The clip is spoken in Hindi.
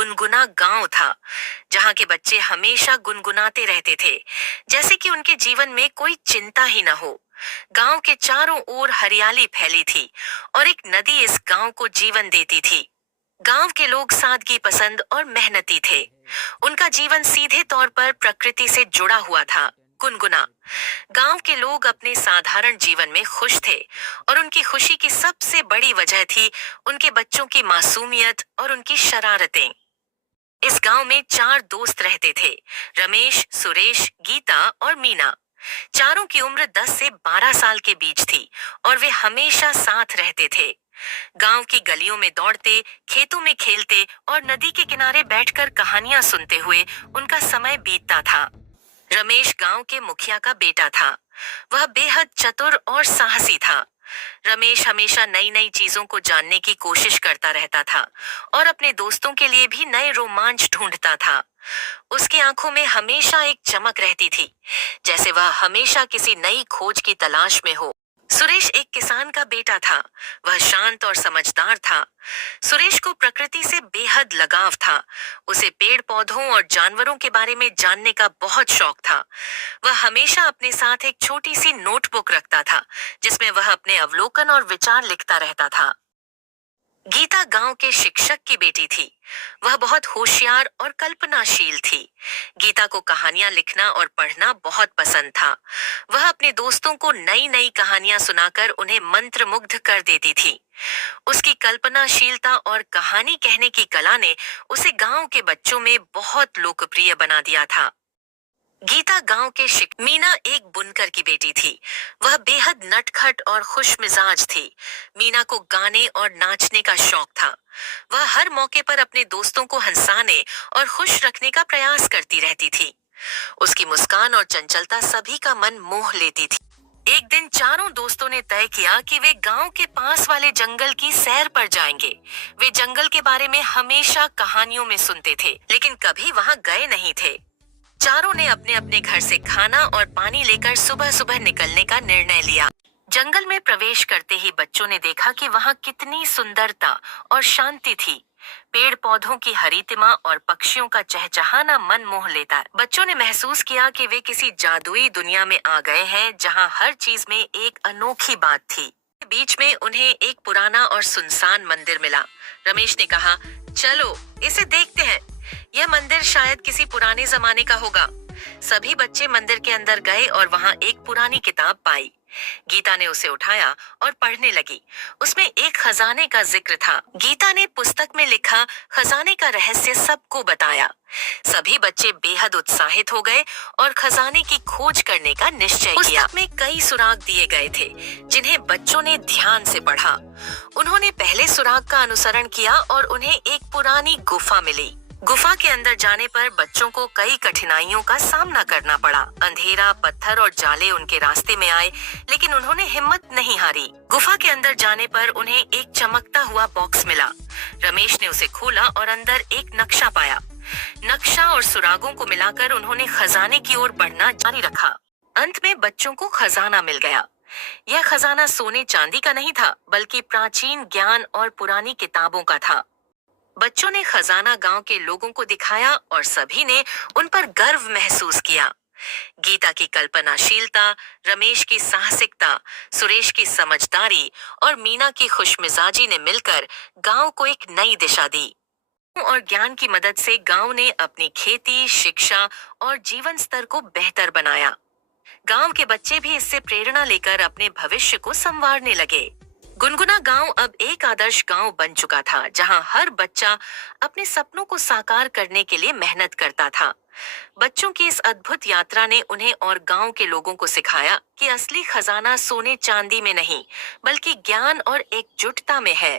गुनगुना गांव था, जहां के बच्चे हमेशा गुनगुनाते रहते थे, जैसे कि उनके जीवन में कोई चिंता ही न हो। गांव के चारों ओर हरियाली फैली थी और एक नदी इस गांव को जीवन देती थी। गांव के लोग सादगी पसंद और मेहनती थे। उनका जीवन सीधे तौर पर प्रकृति से जुड़ा हुआ था। गुनगुना गांव के लोग अपने साधारण जीवन में खुश थे और उनकी खुशी की सबसे बड़ी वजह थी उनके बच्चों की मासूमियत और उनकी शरारतें। इस गांव में चार दोस्त रहते थे, रमेश, सुरेश, गीता और मीना। चारों की उम्र 10 से 12 साल के बीच थी और वे हमेशा साथ रहते थे। गांव की गलियों में दौड़ते, खेतों में खेलते और नदी के किनारे बैठकर कहानियां सुनते हुए उनका समय बीतता था। रमेश गांव के मुखिया का बेटा था। वह बेहद चतुर और साहसी था। रमेश हमेशा नई नई चीजों को जानने की कोशिश करता रहता था और अपने दोस्तों के लिए भी नए रोमांच ढूंढता था। उसकी आंखों में हमेशा एक चमक रहती थी, जैसे वह हमेशा किसी नई खोज की तलाश में हो। सुरेश एक किसान का बेटा था। वह शांत और समझदार था। सुरेश को प्रकृति से बेहद लगाव था। उसे पेड़ पौधों और जानवरों के बारे में जानने का बहुत शौक था। वह हमेशा अपने साथ एक छोटी सी नोटबुक रखता था, जिसमें वह अपने अवलोकन और विचार लिखता रहता था। गीता गांव के शिक्षक की बेटी थी। वह बहुत होशियार और कल्पनाशील थी। गीता को कहानियां लिखना और पढ़ना बहुत पसंद था। वह अपने दोस्तों को नई नई कहानियां सुनाकर उन्हें मंत्रमुग्ध कर देती थी। उसकी कल्पनाशीलता और कहानी कहने की कला ने उसे गांव के बच्चों में बहुत लोकप्रिय बना दिया था। गीता गांव के मीना एक बुनकर की बेटी थी। वह बेहद नटखट और खुश मिजाज थी। मीना को गाने और नाचने का शौक था। वह हर मौके पर अपने दोस्तों को हंसाने और खुश रखने का प्रयास करती रहती थी। उसकी मुस्कान और चंचलता सभी का मन मोह लेती थी। एक दिन चारों दोस्तों ने तय किया कि वे गांव के पास वाले जंगल की सैर पर जाएंगे। वे जंगल के बारे में हमेशा कहानियों में सुनते थे, लेकिन कभी वहां गए नहीं थे। चारों ने अपने अपने घर से खाना और पानी लेकर सुबह सुबह निकलने का निर्णय लिया। जंगल में प्रवेश करते ही बच्चों ने देखा कि वहां कितनी सुंदरता और शांति थी। पेड़ पौधों की हरितिमा और पक्षियों का चहचहाना मन मोह लेता है। बच्चों ने महसूस किया कि वे किसी जादुई दुनिया में आ गए हैं, जहां हर चीज में एक अनोखी बात थी। बीच में उन्हें एक पुराना और सुनसान मंदिर मिला। रमेश ने कहा, चलो इसे देखते हैं। यह मंदिर शायद किसी पुराने जमाने का होगा। सभी बच्चे मंदिर के अंदर गए और वहां एक पुरानी किताब पाई। गीता ने उसे उठाया और पढ़ने लगी। उसमें एक खजाने का जिक्र था। गीता ने पुस्तक में लिखा खजाने का रहस्य सबको बताया। सभी बच्चे बेहद उत्साहित हो गए और खजाने की खोज करने का निश्चय किया। पुस्तक में कई सुराग दिए गए थे, जिन्हें बच्चों ने ध्यान से पढ़ा। उन्होंने पहले सुराग का अनुसरण किया और उन्हें एक पुरानी गुफा मिली। गुफा के अंदर जाने पर बच्चों को कई कठिनाइयों का सामना करना पड़ा। अंधेरा, पत्थर और जाले उनके रास्ते में आए, लेकिन उन्होंने हिम्मत नहीं हारी। गुफा के अंदर जाने पर उन्हें एक चमकता हुआ बॉक्स मिला। रमेश ने उसे खोला और अंदर एक नक्शा पाया। नक्शा और सुरागों को मिलाकर उन्होंने खजाने की ओर बढ़ना जारी रखा। अंत में बच्चों को खजाना मिल गया। यह खजाना सोने चांदी का नहीं था, बल्कि प्राचीन ज्ञान और पुरानी किताबों का था। बच्चों ने खजाना गांव के लोगों को दिखाया और सभी ने उन पर गर्व महसूस किया। गीता की कल्पनाशीलता, रमेश की साहसिकता, सुरेश की समझदारी और मीना की खुशमिजाजी ने मिलकर गांव को एक नई दिशा दी। और ज्ञान की मदद से गांव ने अपनी खेती, शिक्षा और जीवन स्तर को बेहतर बनाया। गांव के बच्चे भी इससे प्रेरणा लेकर अपने भविष्य को संवारने लगे। गुनगुना गांव अब एक आदर्श गांव बन चुका था, जहां हर बच्चा अपने सपनों को साकार करने के लिए मेहनत करता था। बच्चों की इस अद्भुत यात्रा ने उन्हें और गांव के लोगों को सिखाया कि असली खजाना सोने चांदी में नहीं, बल्कि ज्ञान और एकजुटता में है।